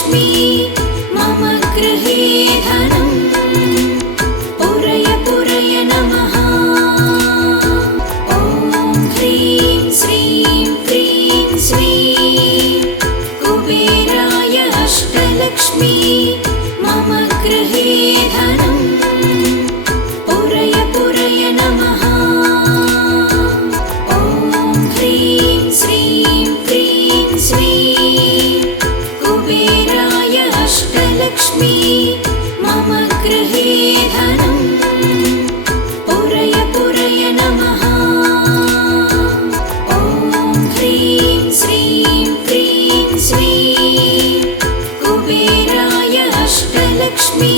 अष्टलक्ष्मी मम गृहे धनम् पूरय पूरय नमः। ॐ ह्रीं श्रीं क्रीं श्रीं कुबेराय अष्टलक्ष्मी मम गृहे धनम् पूरय पूरय नमः। ॐ ह्रीं श्रीं क्रीं श्रीं कुबेराय अष्टलक्ष्मी मम गृहे धनम् पूरय पूरय नमः। ॐ ह्रीं श्रीं क्रीं श्रीं कुबेराय अष्टलक्ष्मी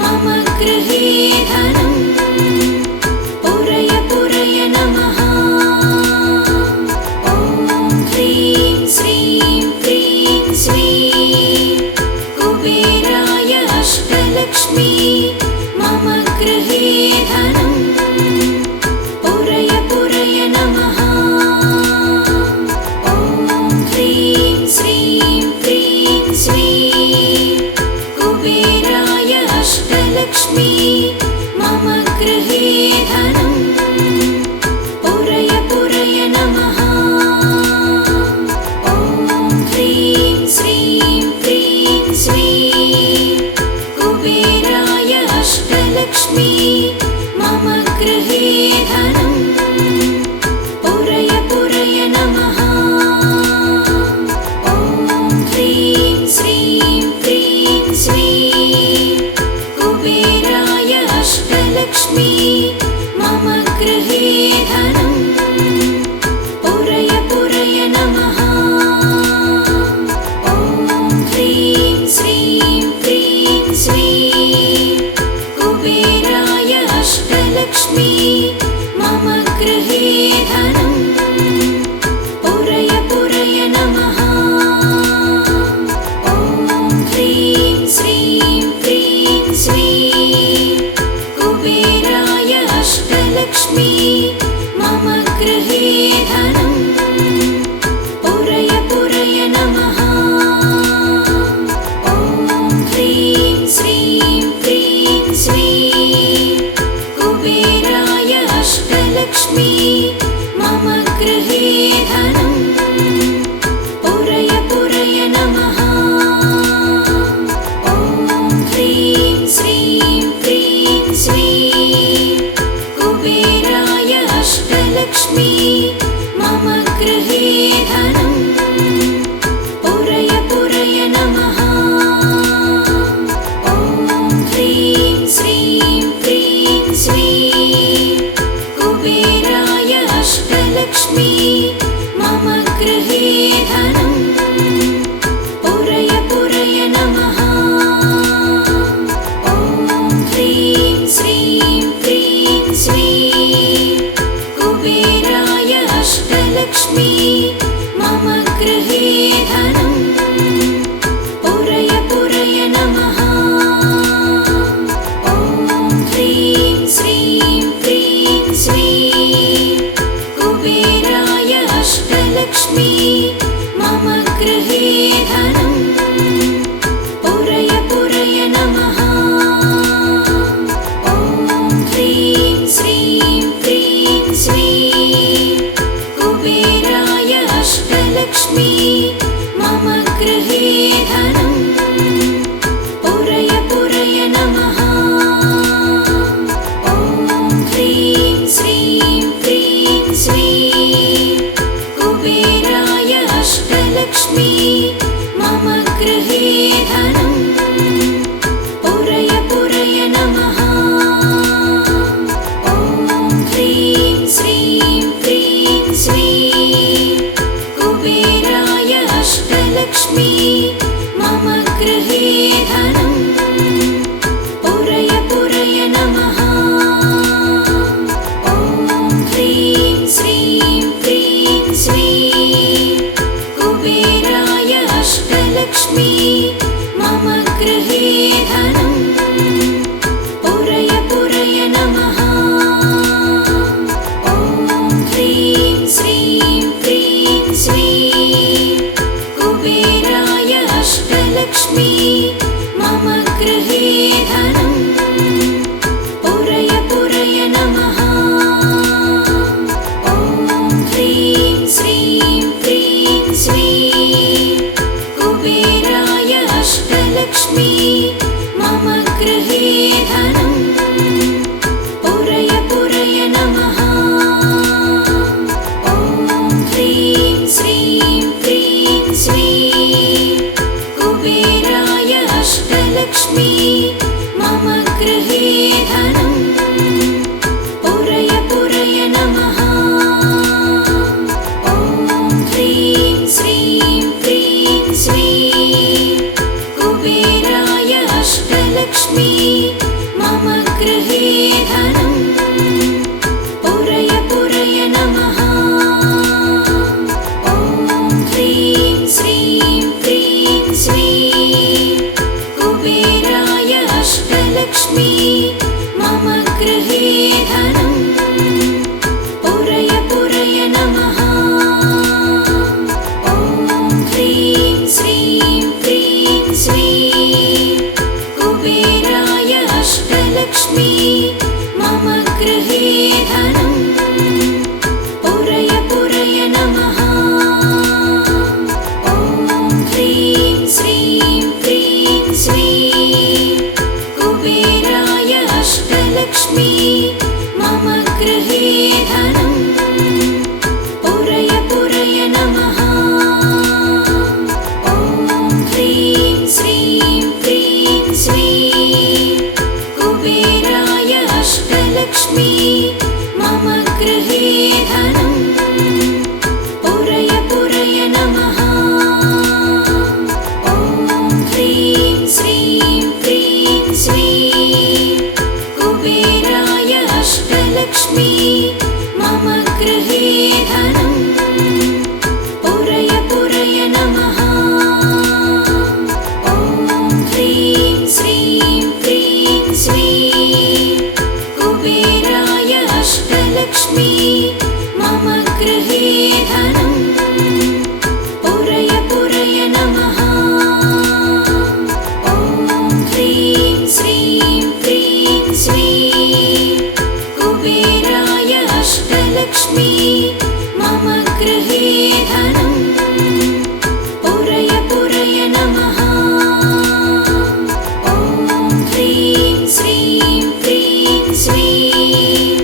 मम गृहे धनम् पूरय पूरय नमः। ॐ ह्रीं श्रीं क्रीं श्रीं कुबेराय अष्टलक्ष्मी मम गृहे धनम् पूरय पूरय नमः। ॐ ह्रीं श्रीं क्रीं श्रीं कुबेराय अष्टलक्ष्मी मम गृहे धनम् पूरय पूरय नमः। ॐ ह्रीं श्रीं क्रीं श्रीं कुबेराय अष्टलक्ष्मी मम गृहे धनम् पूरय पूरय नमः। ॐ ह्रीं श्रीं क्रीं श्रीं कुबेराय अष्टलक्ष्मी मम गृहे धनम् पूरय पूरय नमः। ॐ ह्रीं श्रीं क्रीं श्रीं कुबेराय अष्टलक्ष्मी मम गृहे धनम् पूरय पूरय नमः। ॐ ह्रीं श्रीं क्रीं श्रीं कुबेराय अष्टलक्ष्मी मम गृहे धनम् पूरय पूरय नमः। ॐ ह्रीं श्रीं क्रीं श्रीं कुबेराय अष्टलक्ष्मी मम गृहे धनम् पूरय पूरय नमः। ॐ ह्रीं श्रीं क्रीं श्रीं कुबेराय अष्टलक्ष्मी मम गृहे धनम् पूरय पूरय नमः। ॐ ह्रीं श्रीं क्रीं श्रीं कुबेराय अष्टलक्ष्मी मम गृहे धनम् पूरय पूरय नमः। ॐ ह्रीं श्रीं क्रीं श्रीं कुबेराय अष्टलक्ष्मी मम गृहे धनम् पूरय पूरय नमः। ॐ ह्रीं श्रीं क्रीं श्रीं कुबेराय अष्टलक्ष्मी मम गृहे धनम् पूरय पूरय नमः। ॐ ह्रीं श्रीं क्रीं श्रीं कुबेराय अष्टलक्ष्मी मम गृहे धनम् पूरय पूरय नमः। ॐ ह्रीं श्रीं क्रीं श्रीं कुबेराय अष्टलक्ष्मी मम गृहे धनम् पूरय पूरय नमः। ॐ ह्रीं श्रीं क्रीं श्रीं कुबेराय अष्टलक्ष्मी मम गृहे धनम् पूरय पूरय नमः। ॐ ह्रीं श्रीं क्रीं श्रीं कुबेराय अष्टलक्ष्मी मम गृहे धनम् पूरय पूरय नमः। ॐ ह्रीं श्रीं क्रीं श्रीं कुबेराय अष्टलक्ष्मी मम गृहे धनम् पुरय पुरय नमः। ॐ ह्रीं श्रीं क्रीं श्रीं कुबेराय अष्टलक्ष्मी मम गृहे धनम् पुरय पुरय नमः। ॐ ह्रीं श्रीं क्रीं श्रीं कुबेराय अष्टलक्ष्मी मम गृहे धनम् पुरय पुरय नमः। ॐ ह्रीं श्रीं क्रीं श्रीं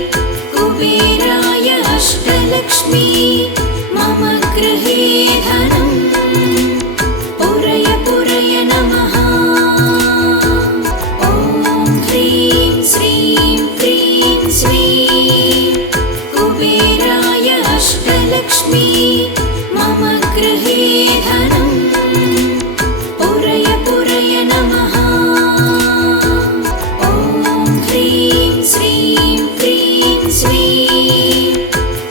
कुबेराय अष्टलक्ष्मी मम गृहे धनम् पुरय पुरय नमः। ॐ ह्रीं श्रीं क्रीं श्रीं कुबेराय अष्टलक्ष्मी मम गृहे धनम् पुरय पुरय नमः। ॐ ह्रीं श्रीं क्रीं श्रीं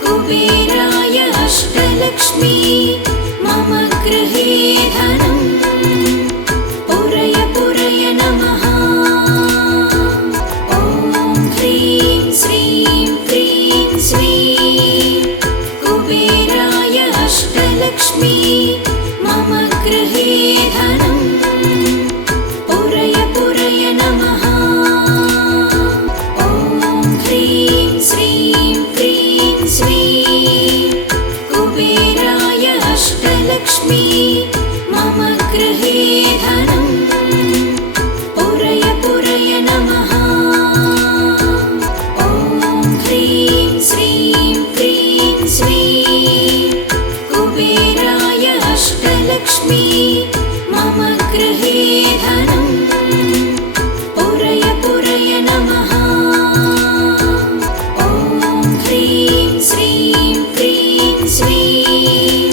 कुबेराय अष्टलक्ष्मी मम गृहे धनम् पुरय पुरय नमः। ॐ ह्रीं श्रीं क्रीं श्रीं कुबेराय अष्टलक्ष्मी मम गृहे धनम् पुरय पुरय नमः। ॐ ह्रीं श्रीं क्रीं श्रीं कुबेराय अष्टलक्ष्मी मम गृहे धनम् पुरय पुरय नमः। ॐ ह्रीं श्रीं क्रीं श्रीं कुबेराय अष्टलक्ष्मी मम गृहे धनम् पुरय पुरय नमः। ॐ ह्रीं श्रीं क्रीं श्रीं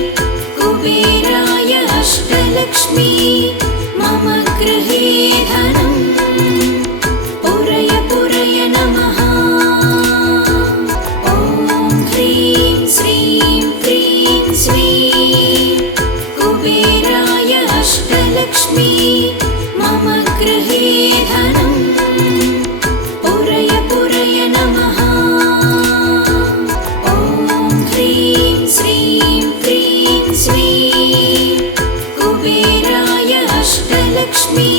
कुबेराय अष्टलक्ष्मी मम गृहे धनम् पुरय पुरय नमः। ॐ ह्रीं श्रीं क्रीं श्रीं कुबेराय अष्टलक्ष्मी मम गृहे धनम् पुरय पुरय नमः। ॐ ह्रीं श्रीं क्रीं श्रीं कुबेराय अष्टलक्ष्मी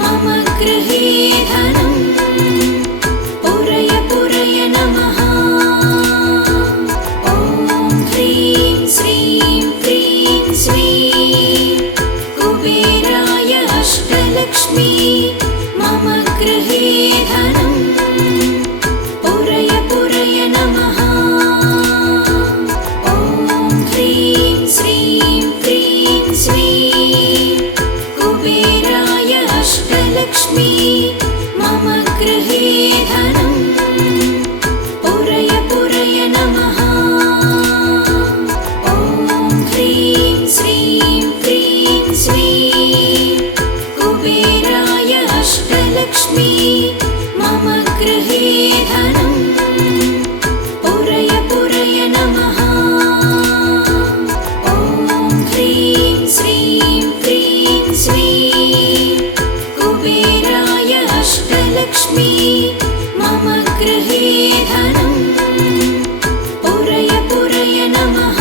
मम गृहे धनम् पुरय पुरय नमः। ॐ ह्रीं श्रीं क्रीं श्रीं कुबेराय अष्टलक्ष्मी मम गृहे धनम् पुरय पुरय नमः। ॐ ह्रीं श्रीं क्रीं श्रीं कुबेराय अष्टलक्ष्मी मम गृहे धनम् पुरय पुरय नमः। ॐ ह्रीं श्रीं क्रीं श्रीं कुबेराय अष्टलक्ष्मी मम गृहे धनम् पुरय पुरय नमः। ॐ ह्रीं श्रीं क्रीं श्रीं कुबेराय अष्टलक्ष्मी मम गृहे धनम् पुरय पुरय नमः।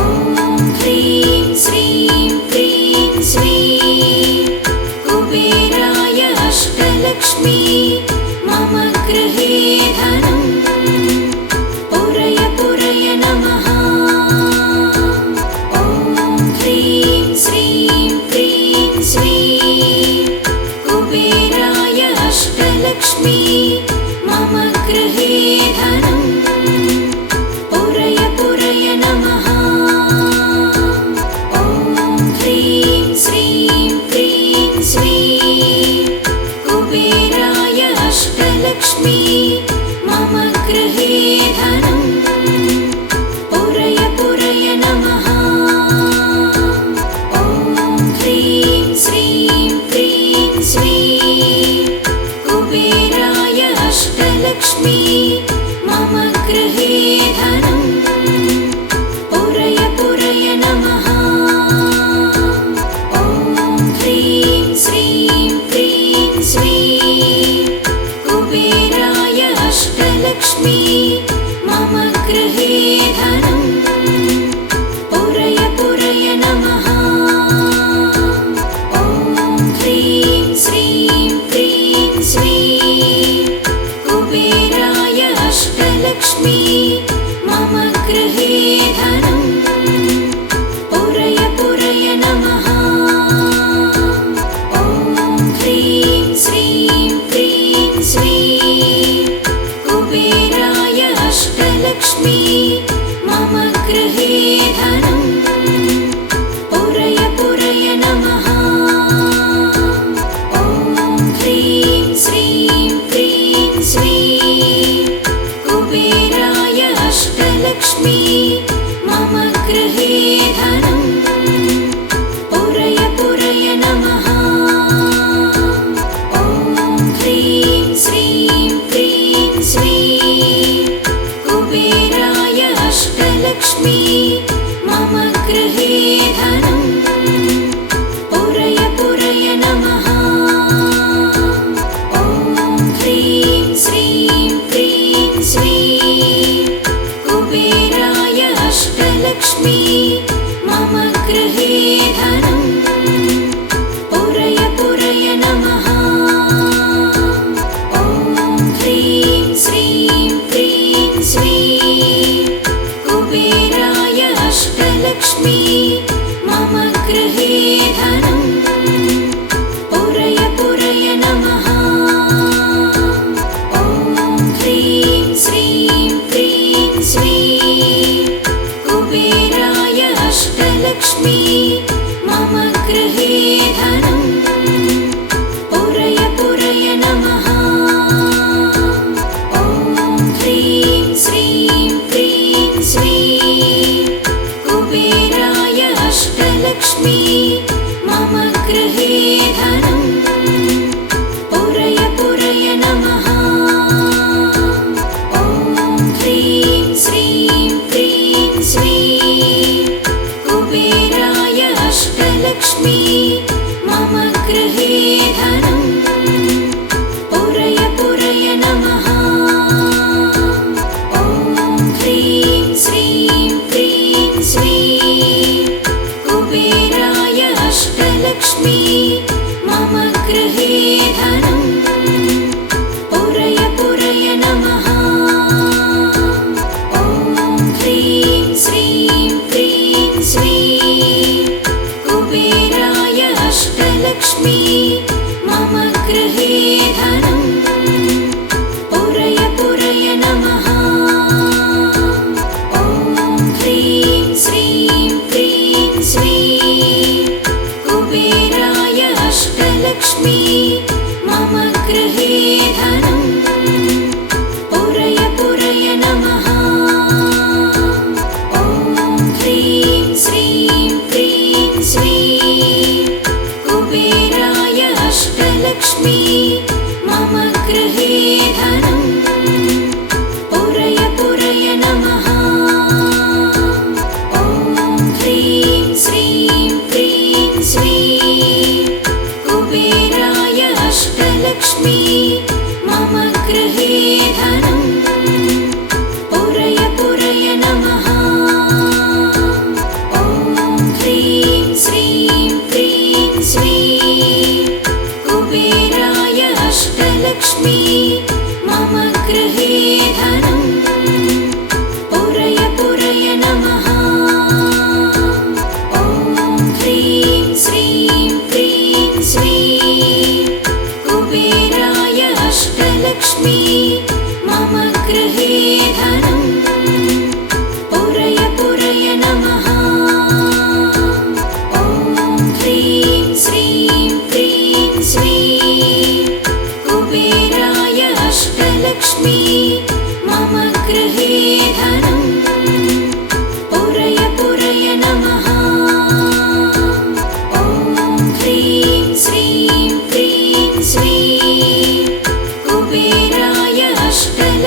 ॐ ह्रीं श्रीं क्रीं श्रीं कुबेराय अष्टलक्ष्मी मम गृहे धनम् पुरय पुरय नमः। ॐ ह्रीं श्रीं क्रीं श्रीं कुबेराय अष्टलक्ष्मी मम गृहे धनम् पुरय पुरय नमः। ॐ ह्रीं श्रीं क्रीं श्रीं कुबेराय अष्टलक्ष्मी मम अष्टलक्ष्मी मम गृहे धनं पुरय पुरय नमः। ॐ ह्रीं श्रीं क्रीं श्रीं कुबेराय अष्टलक्ष्मी मम गृहे धनं पुरय पुरय नमः। ॐ ह्रीं श्रीं क्रीं श्रीं कुबेराय अष्टलक्ष्मी मम गृहे धनं पुरय पुरय नमः। ॐ ह्रीं श्रीं क्रीं श्रीं कुबेराय अष्टलक्ष्मी मम गृहे धनं पुरय पुरय नमः। ॐ ह्रीं श्रीं क्रीं श्रीं कुबेराय अष्टलक्ष्मी मम गृहे धनं पुरय पुरय नमः। ॐ ह्रीं श्रीं क्रीं श्रीं कुबेराय अष्टलक्ष्मी मम गृहे धनं पुरय पुरय नमः। ॐ ह्रीं श्रीं क्रीं श्रीं कुबेराय अष्टलक्ष्मी मम गृहे धनं पुरय पुरय नमः। ॐ ह्रीं श्रीं क्रीं श्रीं कुबेराय अष्टलक्ष्मी मम गृहे धनं पुरय पुरय नमः। ॐ ह्रीं श्रीं क्रीं श्रीं कुबेराय अष्टलक्ष्मी मम गृहे धनं पुरय पुरय नमः। ॐ ह्रीं श्रीं क्रीं श्रीं कुबेराय अष्टलक्ष्मी मम गृहे धनं पुरय पुरय नमः। ॐ ह्रीं श्रीं क्रीं श्रीं कुबेराय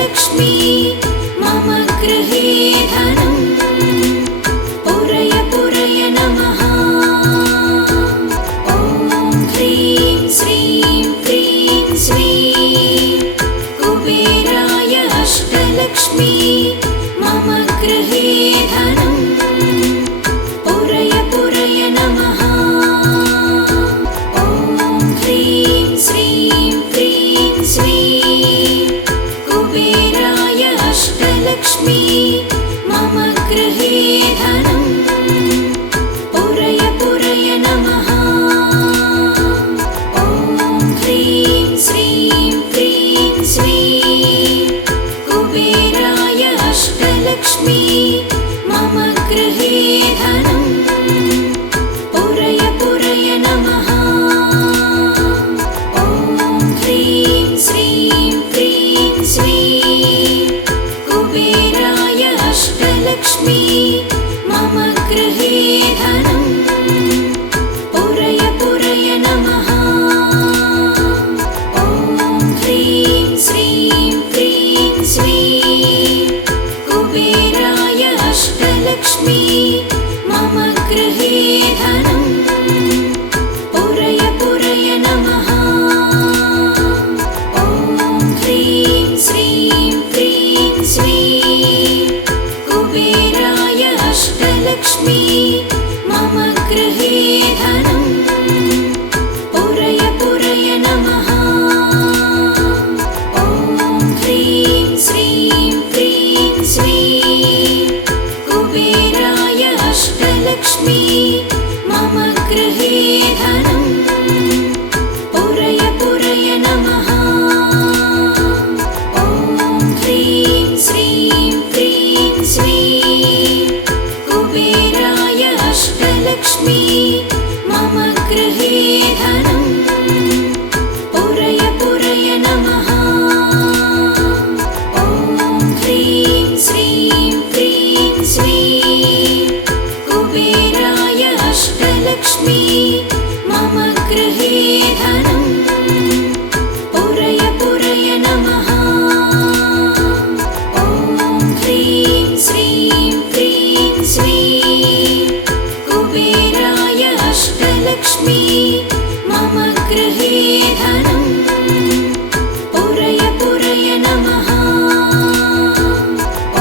अष्टलक्ष्मी मम गृहे धनं पुरय पुरय नमः। ॐ ह्रीं श्रीं क्रीं श्रीं कुबेराय अष्टलक्ष्मी मम गृहे धनं पुरय पुरय नमः। ॐ ह्रीं श्रीं क्रीं श्रीं कुबेराय अष्टलक्ष्मी मम गृहे धनं पुरय पुरय नमः। ॐ ह्रीं श्रीं क्रीं श्रीं कुबेराय अष्टलक्ष्मी मम गृहे धनं पुरय पुरय नमः। ॐ ह्रीं श्रीं क्रीं श्रीं कुबेराय अष्टलक्ष्मी मम गृहे धनं पुरय पुरय नमः। ॐ ह्रीं श्रीं क्रीं श्रीं कुबेराय अष्टलक्ष्मी मम गृहे धनं पुरय पुरय नमः। ॐ ह्रीं श्रीं क्रीं श्रीं कुबेराय अष्टलक्ष्मी मम गृहे धनं पुरय पुरय नमः। ॐ ह्रीं श्रीं क्रीं श्रीं कुबेराय अष्टलक्ष्मी मम गृहे धनं पुरय पुरय नमः। ॐ ह्रीं श्रीं क्रीं श्रीं कुबेराय अष्टलक्ष्मी मम गृहे धनं पुरय पुरय नमः। ॐ ह्रीं श्रीं क्रीं श्रीं कुबेराय अष्टलक्ष्मी मम गृहे धनं पुरय पुरय नमः। ॐ ह्रीं श्रीं क्रीं श्रीं कुबेराय अष्टलक्ष्मी मम गृहे धनं पुरय पुरय नमः।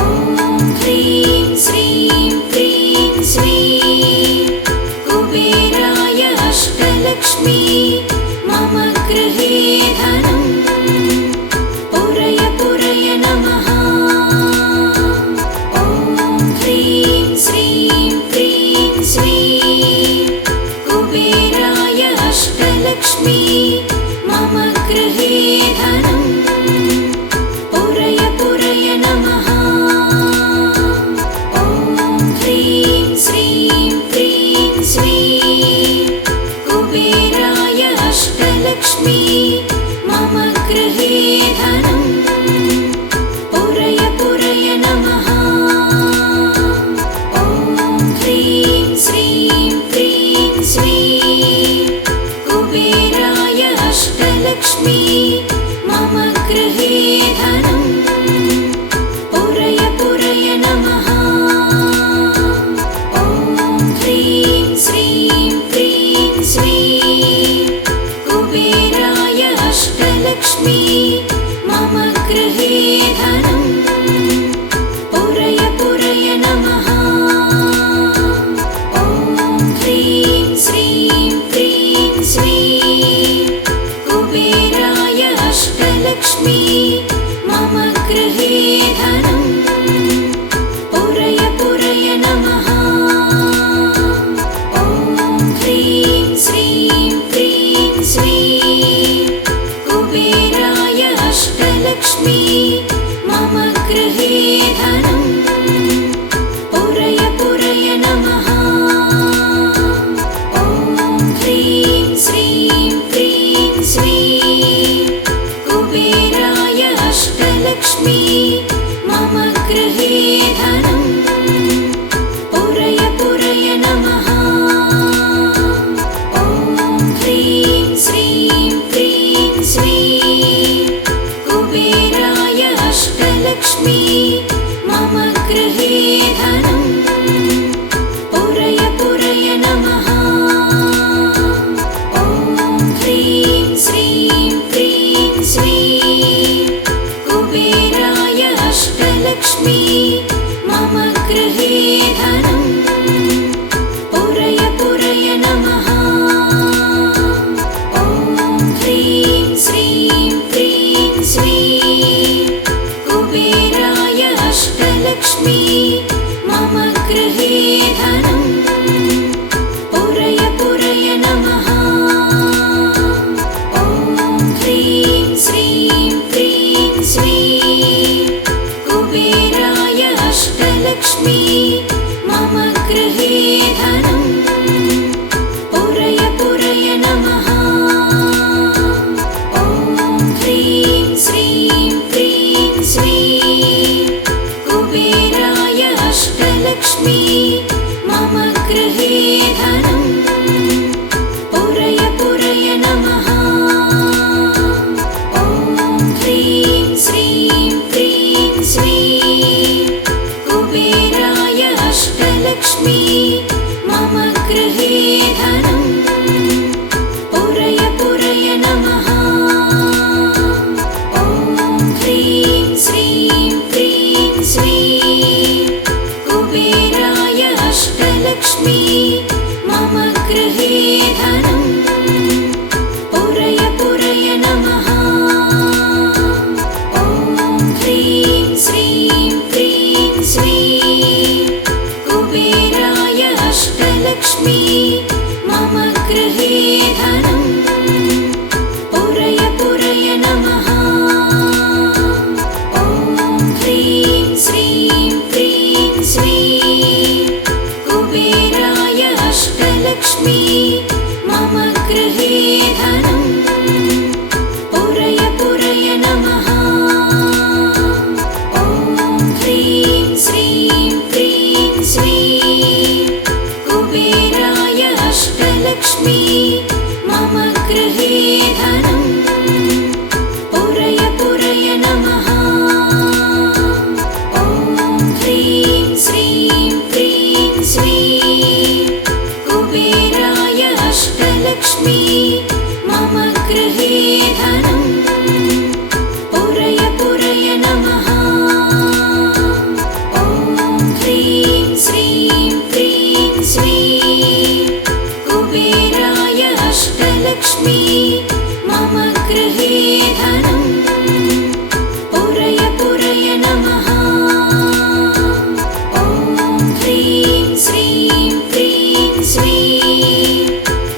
ॐ ह्रीं श्रीं क्रीं श्रीं कुबेराय अष्टलक्ष्मी मम गृहे धनं पुरय पुरय नमः। ॐ ह्रीं श्रीं क्रीं श्रीं कुबेराय अष्टलक्ष्मी मम गृहे धनं पुरय पुरय नमः। ॐ ह्रीं श्रीं क्रीं श्रीं कुबेराय अष्टलक्ष्मी मम गृहे धनं पुरय पुरय नमः। ॐ ह्रीं श्रीं क्रीं श्रीं कुबेराय अष्टलक्ष्मी मम गृहे धनं पुरय पुरय नमः। ॐ ह्रीं श्रीं क्रीं श्रीं कुबेराय अष्टलक्ष्मी मम गृहे धनं पुरय पुरय नमः। ॐ ह्रीं श्रीं क्रीं श्रीं कुबेराय अष्टलक्ष्मी मम गृहे धनं पुरय पुरय नमः। ॐ ह्रीं श्रीं क्रीं श्रीं कुबेराय अष्टलक्ष्मी मम गृहे धनं पुरय पुरय नमः। ॐ ह्रीं श्रीं क्रीं श्रीं कुबेराय अष्टलक्ष्मी मम गृहे धनं पुरय पुरय नमः। ॐ ह्रीं श्रीं क्रीं श्रीं कुबेराय अष्टलक्ष्मी मम गृहे धनं पुरय पुरय नमः। ॐ ह्रीं श्रीं क्रीं श्रीं कुबेराय अष्टलक्ष्मी मम गृहे धनं पुरय पुरय नमः। ॐ ह्रीं श्रीं क्रीं श्रीं कुबेराय अष्टलक्ष्मी मम गृहे धनं पुरय पुरय नमः। ॐ ह्रीं श्रीं क्रीं श्रीं कुबेराय अष्टलक्ष्मी मम गृहे धनं पुरय पुरय नमः। ॐ ह्रीं श्रीं क्रीं श्रीं कुबेराय अष्टलक्ष्मी मम गृहे धनं पुरय पुरय नमः। ॐ ह्रीं श्रीं क्रीं श्रीं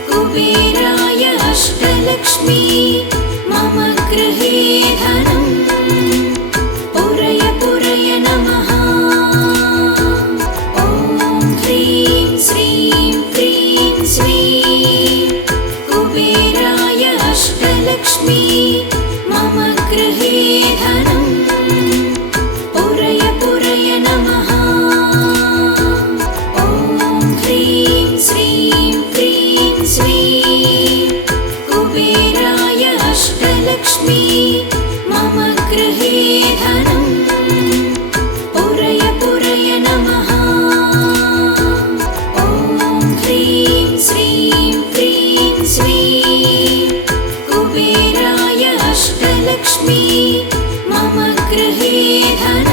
कुबेराय अष्टलक्ष्मी मम गृहे धनं पुरय पुरय नमः। ॐ ह्रीं श्रीं क्रीं श्रीं कुबेराय अष्टलक्ष्मी मम गृहे धनं पुरय पुरय नमः। ॐ ह्रीं श्रीं क्रीं श्रीं कुबेराय अष्टलक्ष्मी मम गृहे धनं पुरय पुरय नमः। ॐ ह्रीं श्रीं क्रीं श्रीं कुबेराय अष्टलक्ष्मी मम गृहे धनं